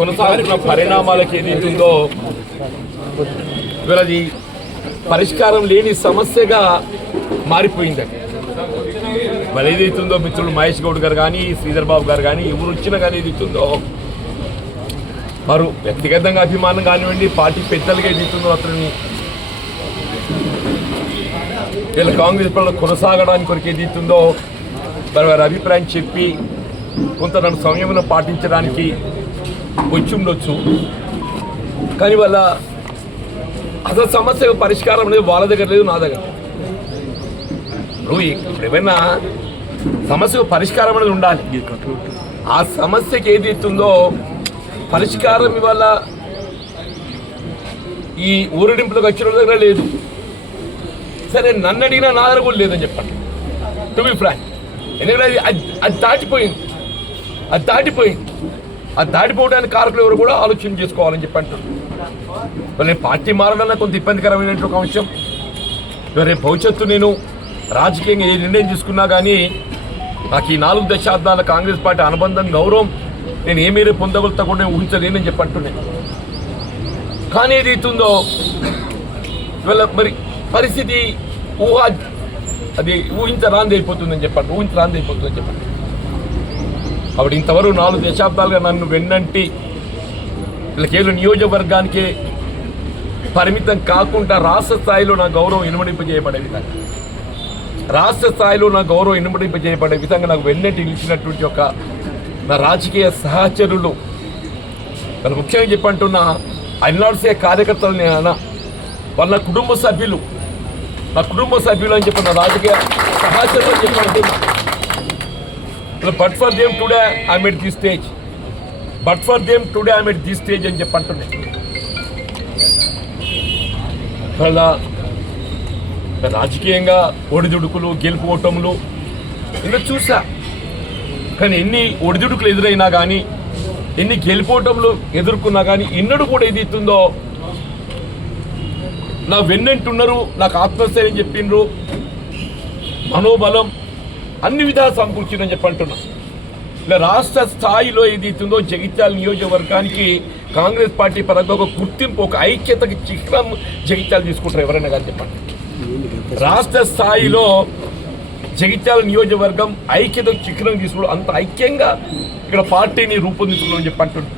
కొనసాగుతున్న పరిణామాలకు ఏదైతుందో ఇవాళ అది పరిష్కారం లేని సమస్యగా మారిపోయిందండి. మరి ఏదైతుందో మిత్రులు మహేష్ గౌడ్ గారు కానీ శ్రీధర్ బాబు గారు కానీ ఎవరు వచ్చినా కానీ ఏదైతుందో వారు వ్యక్తిగతంగా అభిమానం కానివ్వండి, పార్టీ పెద్దలుగా ఏదైతుందో అతన్ని వీళ్ళ కాంగ్రెస్ పనులు కొనసాగడానికి కొరకు ఏదైతుందో మరి వారి అభిప్రాయం చెప్పి కొంత నన్ను సంయమనం పాటించడానికి వచ్చి ఉండొచ్చు. కానీ వాళ్ళ అసలు సమస్య పరిష్కారం అనేది వాళ్ళ దగ్గర లేదు, నా దగ్గర. ఇప్పుడు ఏమైనా సమస్యకు పరిష్కారం అనేది ఉండాలి. ఆ సమస్యకి ఏది ఇస్తుందో పరిష్కారం ఇవాళ ఈ ఊరడింపులకు వచ్చిన దగ్గర లేదు. సరే నన్ను అడిగినా నా దగ్గర కూడా లేదని చెప్పండి, టు బి ఫ్రాంక్. ఎందుకంటే అది దాటిపోయింది. ఆ దాటిపోవడానికి కారకులు ఎవరు కూడా ఆలోచన చేసుకోవాలని చెప్పి అంటారు. నేను పార్టీ మారడన్నా కొంత ఇబ్బందికరమైన ఒక అంశం. రేపు భవిష్యత్తు నేను రాజకీయంగా ఏ నిర్ణయం తీసుకున్నా కానీ నాకు ఈ 4 దశాబ్దాల కాంగ్రెస్ పార్టీ అనుబంధం, గౌరవం నేను ఏ మేరే పొందగలుగుతా కూడా నేను ఊహించలేనని చెప్పి అంటున్నాను. కానీ ఏదైతుందో ఇవాళ మరి పరిస్థితి అది ఊహించరాంది అయిపోతుందని చెప్పండి. కాబట్టి ఇంతవరకు 4 దశాబ్దాలుగా నన్ను వెన్నంటి ఇలా కేవలం నియోజకవర్గానికి పరిమితం కాకుండా రాష్ట్ర స్థాయిలో నా గౌరవం ఇనుమడింపజేయబడే విధంగా నాకు వెన్నంటి నిలిచినటువంటి ఒక నా రాజకీయ సహచరులు, వాళ్ళు ముఖ్యంగా చెప్పంటున్న ఐనాడ్సే కార్యకర్తలు నేను వాళ్ళ నా కుటుంబ సభ్యులు అని చెప్పిన రాజకీయ సహచరులు అని చెప్పంటున్నా. But for them today I'm at this stage అని చెప్పంటున్నాయి. అలా రాజకీయంగా ఒడిదుడుకులు, గెలుపు ఓటములు ఇంకా చూసా. కానీ ఎన్ని ఒడిదుడుకులు ఎదురైనా కానీ, ఎన్ని గెలుపోటములు ఎదుర్కొన్నా కానీ ఎన్నడూ కూడా ఏది ఇస్తుందో నా వెన్నంటున్నారు, నాకు ఆత్మస్థైర్యం చెప్పిండ్రు, మనోబలం అన్ని విధాలు సమకూర్చిందని చెప్పంటున్నా. ఇలా రాష్ట్ర స్థాయిలో ఏది ఇస్తుందో జగిత్యాల నియోజకవర్గానికి కాంగ్రెస్ పార్టీ పరంగా ఒక గుర్తింపు, ఒక ఐక్యతకి చిహ్నం జగిత్యాల తీసుకుంటారు ఎవరైనా కానీ చెప్పండి. రాష్ట్ర స్థాయిలో జగిత్యాల నియోజకవర్గం ఐక్యతకు చిహ్నం తీసుకోవడం, అంత ఐక్యంగా ఇక్కడ పార్టీని రూపొందించుకోవాలని చెప్పి అంటున్నారు.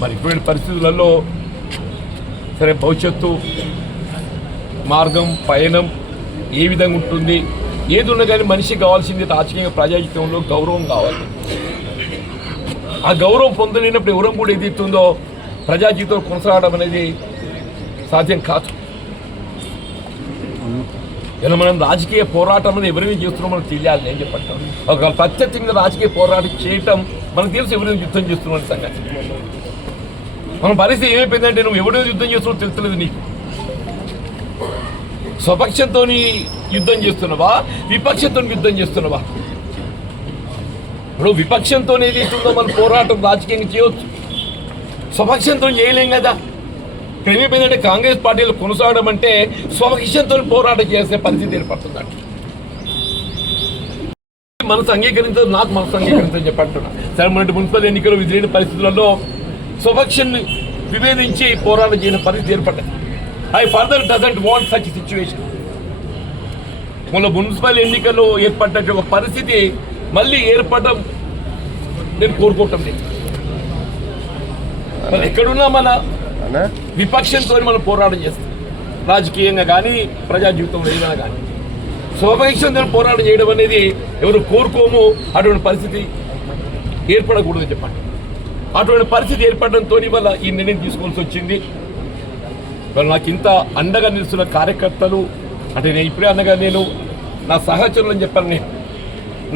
మరి ఇటువంటి పరిస్థితులలో సరే భవిష్యత్తు మార్గం, పయనం ఏ విధంగా ఉంటుంది, ఏది ఉన్నా కానీ మనిషికి కావాల్సింది రాజకీయంగా ప్రజాజీవితంలో గౌరవం కావాలి. ఆ గౌరవం పొందలేనప్పుడు ఎవరం కూడా ఏది ఇస్తుందో ప్రజాజీవితంలో కొనసాగడం అనేది సాధ్యం కాదు. ఇలా మనం రాజకీయ పోరాటం అనేది ఎవరిని చేస్తున్నాం మనకు తెలియాలి. నేను చెప్పంటాను, ఒక ప్రత్యక్షంగా రాజకీయ పోరాటం చేయటం మనకు తెలిసి ఎవరిని యుద్ధం చేస్తున్నాం సంగతి. మన పరిస్థితి ఏమైపోయిందంటే నువ్వు ఎవరిని యుద్ధం చేస్తున్నావు తెలుస్తలేదు నీకు. స్వపక్షంతో యుద్ధం చేస్తున్నావా, విపక్షంతో యుద్ధం చేస్తున్నావా? ఇప్పుడు విపక్షంతో ఏది ఇస్తుందో మన పోరాటం రాజకీయంగా చేయవచ్చు, స్వపక్షంతో చేయలేం కదా. ఇక్కడ ఏమైపోయిందంటే కాంగ్రెస్ పార్టీలో కొనసాగడం అంటే స్వపక్షంతో పోరాటం చేసే పరిస్థితి ఏర్పడుతుందంట. మనసు అంగీకరించదు, నాకు మనసు అంగీకరించని చెప్పంటున్నా. సరే మన మున్సిపల్ ఎన్నికలు విధిలేని పరిస్థితులలో స్వపక్షాన్ని విభేదించి పోరాటం చేయని పరిస్థితి ఏర్పడ్డది. I further doesn't want such situation. మొన్న మున్సిపల్ ఎన్నికల్లో ఏర్పడ్డ ఒక పరిస్థితి మళ్ళీ ఏర్పడడం నేను కోరుకోవటం లేదు. మరి ఎక్కడున్నా మన విపక్షంతో మనం పోరాటం చేస్తాం, రాజకీయంగా కానీ ప్రజా జీవితంలో ఏదైనా కానీ. స్వపక్షంతో పోరాటం చేయడం అనేది ఎవరు కోరుకోము. అటువంటి పరిస్థితి ఏర్పడకూడదు చెప్పండి. అటువంటి పరిస్థితి ఏర్పడడంతో వల్ల ఈ నిర్ణయం తీసుకోవాల్సి వచ్చింది. వాళ్ళు నాకు ఇంత అండగా నిలుస్తున్న కార్యకర్తలు అంటే నేను ఇప్పుడే అనగా నేను నా సహచరులు అని చెప్పాను. నేను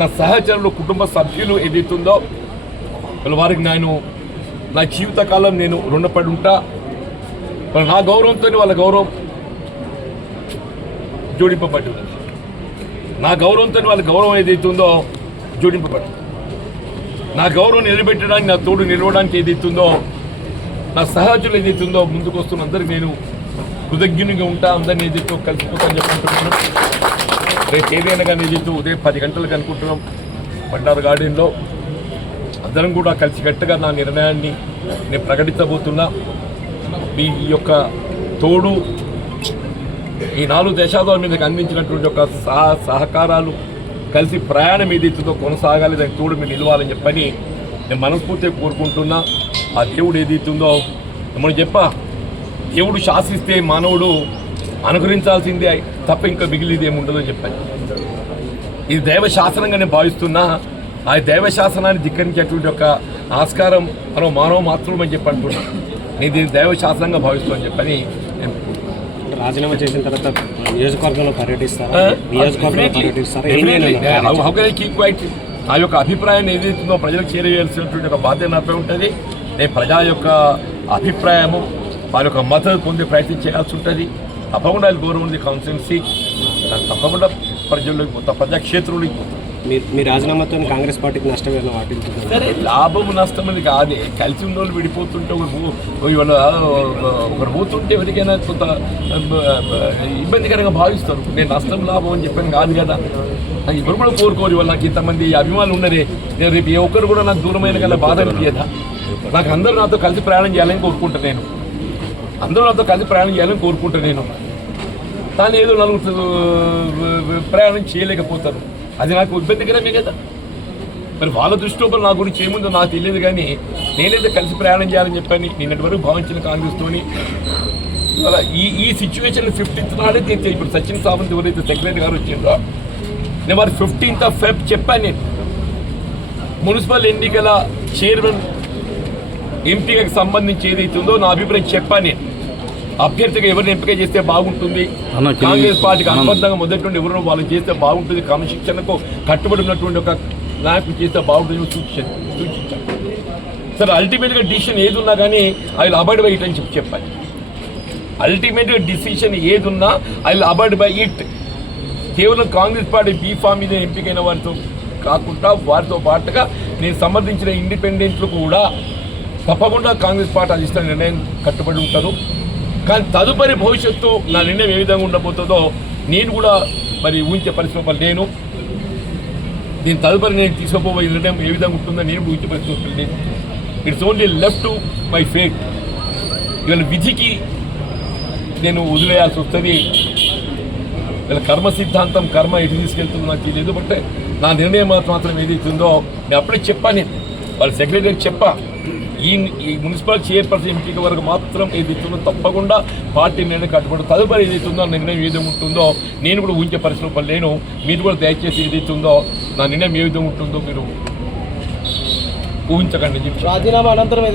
నా సహచరులు, కుటుంబ సభ్యులు ఏదైతుందో వారికి నేను నా జీవితకాలం నేను రుణపడి ఉంటా. నా గౌరవంతో వాళ్ళ గౌరవం జోడింపబడి ఉన్నది. నా గౌరవంతో వాళ్ళ గౌరవం ఏదైతుందో జోడింపబడి, నా గౌరవం నిలబెట్టడానికి, నా తోడు నిలవడానికి ఏదైతుందో నా సహచరులు ఏదైతుందో ముందుకు వస్తున్న అందరికి నేను కృతజ్ఞునిగా ఉంటా. అందరినీ ఏదైతే కలిసిపోతాను చెప్పుకుంటున్నాను. రేపు ఏదైనా కానీ ఏదైతే ఉదయం 10 గంటలకు అనుకుంటున్నాం బండారు గార్డెన్లో. ఇద్దరం కూడా కలిసికట్టుగా నా నిర్ణయాన్ని నేను ప్రకటించబోతున్నా. మీ యొక్క తోడు ఈ 4 దశాబ్దాల మీదకి అందించినటువంటి ఒక సహకారాలు కలిసి ప్రయాణం ఏదైతుందో కొనసాగాలి, దానికి తోడు మీరు నిలవాలని చెప్పని నేను మనస్ఫూర్తిగా కోరుకుంటున్నా. ఆ దేవుడు ఏదైతుందో మనం దేవుడు శాసిస్తే మానవుడు అనుగ్రహించాల్సిందే తప్ప ఇంకా మిగిలిది ఏముండదో చెప్పాను. ఇది దైవ శాసనంగా నేను భావిస్తున్నా. ఆ దైవ శాసనాన్ని ధిక్కరించేటువంటి ఒక ఆస్కారం మనం మానవ మాత్రమని చెప్పి అంటున్నా. నేను దీన్ని దైవ శాసనంగా భావిస్తామని చెప్పని రాజీనామా చేసిన తర్వాత నియోజకవర్గంలో పర్యటిస్తారా? ఆ యొక్క అభిప్రాయాన్ని ఏదైతుందో ప్రజలకు చేరవేయాల్సినటువంటి ఒక బాధ్యత నాపై ఉంటుంది. నేను ప్రజల యొక్క అభిప్రాయము వారి యొక్క మద్దతు పొందే ప్రయత్నం చేయాల్సి ఉంటుంది. తప్పకుండా అది గౌరవం ఉంది కాన్స్టిట్యున్సీ, తప్పకుండా ప్రజల్లోకి పోతా, ప్రజాక్షేత్రంలోకి పోతా. మీ రాజీనామాతో కాంగ్రెస్ పార్టీకి నష్టం ఏమైనా వాటిల్తుంది? సరే, లాభం నష్టం అనేది కాదే. కలిసి ఉన్న వాళ్ళు విడిపోతుంటే ఒకరు పోతుంటే ఎవరికైనా కొంత ఇబ్బందికరంగా భావిస్తారు. నేను నష్టం లాభం అని చెప్పాను కాదు కదా. ఎవరు కూడా కోరుకోరు. వాళ్ళు నాకు ఇంతమంది అభిమానులు ఉన్నదే, రేపు ఏ ఒక్కరు కూడా నాకు దూరమైన కల్లా బాధ అనిపించదా? నాకు అందరూ నాతో కలిసి ప్రయాణం చేయాలని కోరుకుంటాను. నేను అందరూ నాతో కలిసి ప్రయాణం చేయాలని కోరుకుంటాను. నేను కానీ ఏదో నలుగురు ప్రయాణం చేయలేకపోతారు. అది నాకు ఇబ్బందికరమే కదా. మరి వాళ్ళ దృష్టిలో నా గురించి ఏముందో నాకు తెలియదు. కానీ నేనైతే కలిసి ప్రయాణం చేయాలని చెప్పని నిన్నటి వరకు భావించిన కాంగ్రెస్తోని ఇవాళ ఈ సిచ్యువేషన్ 15th నాడే తీర్చే. ఇప్పుడు సచిన్ సావంత్ ఎవరైతే సెక్రటరీ గారు వచ్చిందో, నేను వారు 15th Feb చెప్పాను. నేను మున్సిపల్ ఎన్నికల చైర్మన్ ఎంపికకు సంబంధించి ఏదైతే ఉందో నా అభిప్రాయం చెప్పాను. నేను అభ్యర్థిగా ఎవరిని ఎంపిక చేస్తే బాగుంటుంది, కాంగ్రెస్ పార్టీకి అనుబంధంగా మొదటి నుండి ఎవరినో వాళ్ళు చేస్తే బాగుంటుంది, క్రమశిక్షణకు కట్టుబడి ఉన్నటువంటి ఒక నాయకుడు చేస్తే బాగుంటుంది సూచించాను. సరే, అల్టిమేట్గా డిసిషన్ ఏది ఉన్నా కానీ I will avoid by it అని చెప్పాలి. అల్టిమేట్గా డిసిషన్ ఏది ఉన్నా I will avoid by it. కేవలం కాంగ్రెస్ పార్టీ బీఫామ్ మీద ఎంపికైన వారితో కాకుండా వారితో పాటుగా నేను సమర్థించిన ఇండిపెండెంట్లు కూడా తప్పకుండా కాంగ్రెస్ పార్టీ అధిష్టాన నిర్ణయం కట్టుబడి ఉంటారు. కానీ తదుపరి భవిష్యత్తు నా నిర్ణయం ఏ విధంగా ఉండబోతుందో నేను కూడా మరి ఊహించే పరిస్థితులు లేను. దీని తదుపరి నేను తీసుకోబోయే నిర్ణయం ఏ విధంగా ఉంటుందో నేను ఊహించే పరిస్థితులు లేదు. It's only left to my fate. ఇవాళ విధికి నేను వదిలేయాల్సి వస్తుంది. వీళ్ళ కర్మ సిద్ధాంతం, కర్మ ఎటు తీసుకెళ్తుందో నాకు తెలియదు. బట్ నా నిర్ణయం మాత్రం ఏదైతుందో నేను అప్పుడే చెప్పాను. నేను వాళ్ళ సెక్రటరీకి చెప్పా, ఈ మున్సిపల్ చైర్పర్సన్ ఎంపిక వరకు మాత్రం ఏదైతుందో తప్పకుండా పార్టీ నిర్ణయం కట్టుబడి తదుపరి ఏదైతుందో నిర్ణయం ఏదైతే ఉంటుందో నేను కూడా ఊహించే పరిస్థితులు లేను. మీరు కూడా దయచేసి ఏదైతుందో నా నిర్ణయం ఏ విధంగా ఉంటుందో మీరు ఊహించకండి. రాజీనామా అనంతరం